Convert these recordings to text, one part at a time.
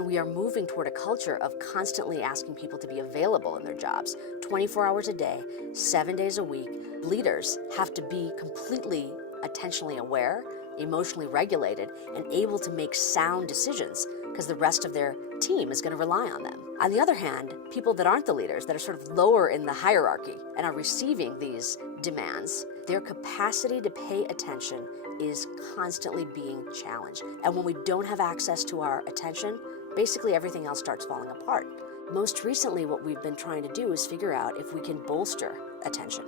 We are moving toward a culture of constantly asking people to be available in their jobs, 24 hours a day, 7 days a week. Leaders have to be completely attentionally aware, emotionally regulated, and able to make sound decisions because the rest of their team is going to rely on them. On the other hand, people that aren't the leaders, that are sort of lower in the hierarchy and are receiving these demands, their capacity to pay attention is constantly being challenged. And when we don't have access to our attention, basically everything else starts falling apart. Most recently, what we've been trying to do is figure out if we can bolster attention.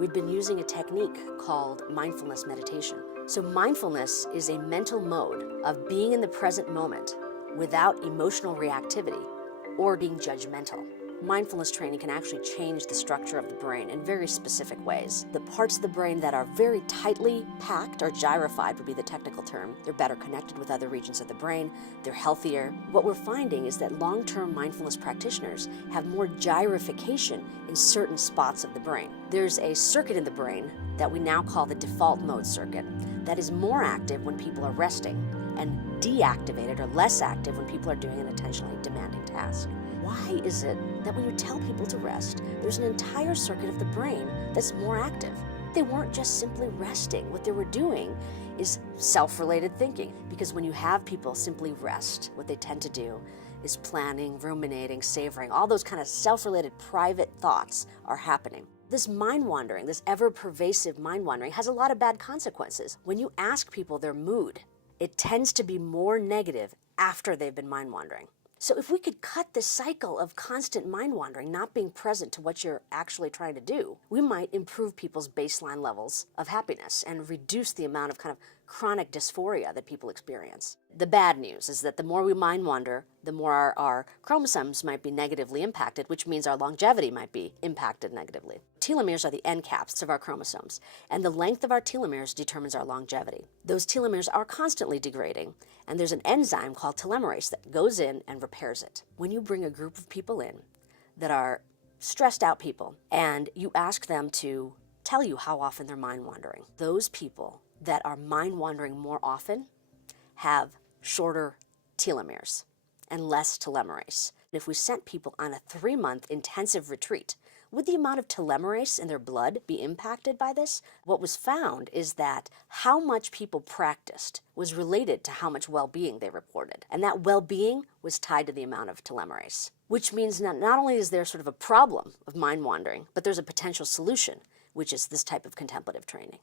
We've been using a technique called mindfulness meditation. So mindfulness is a mental mode of being in the present moment without emotional reactivity or being judgmental. Mindfulness training can actually change the structure of the brain in very specific ways. The parts of the brain that are very tightly packed, or gyrified would be the technical term, they're better connected with other regions of the brain, they're healthier. What we're finding is that long-term mindfulness practitioners have more gyrification in certain spots of the brain. There's a circuit in the brain that we now call the default mode circuit that is more active when people are resting and deactivated or less active when people are doing an attentionally demanding task. Why is it that when you tell people to rest, there's an entire circuit of the brain that's more active? They weren't just simply resting. What they were doing is self-related thinking. Because when you have people simply rest, what they tend to do is planning, ruminating, savoring, all those kind of self-related private thoughts are happening. This mind wandering, this ever-pervasive mind wandering, has a lot of bad consequences. When you ask people their mood, it tends to be more negative after they've been mind wandering. So if we could cut the cycle of constant mind wandering, not being present to what you're actually trying to do, we might improve people's baseline levels of happiness and reduce the amount of kind of chronic dysphoria that people experience. The bad news is that the more we mind wander, the more our chromosomes might be negatively impacted, which means our longevity might be impacted negatively. Telomeres are the end caps of our chromosomes, and the length of our telomeres determines our longevity. Those telomeres are constantly degrading, and there's an enzyme called telomerase that goes in and repairs it. When you bring a group of people in that are stressed out people, and you ask them to tell you how often they're mind wandering, those people that are mind wandering more often have shorter telomeres and less telomerase. If we sent people on a 3-month intensive retreat, would the amount of telomerase in their blood be impacted by this? What was found is that how much people practiced was related to how much well-being they reported. And that well-being was tied to the amount of telomerase, which means not only is there sort of a problem of mind wandering, but there's a potential solution, which is this type of contemplative training.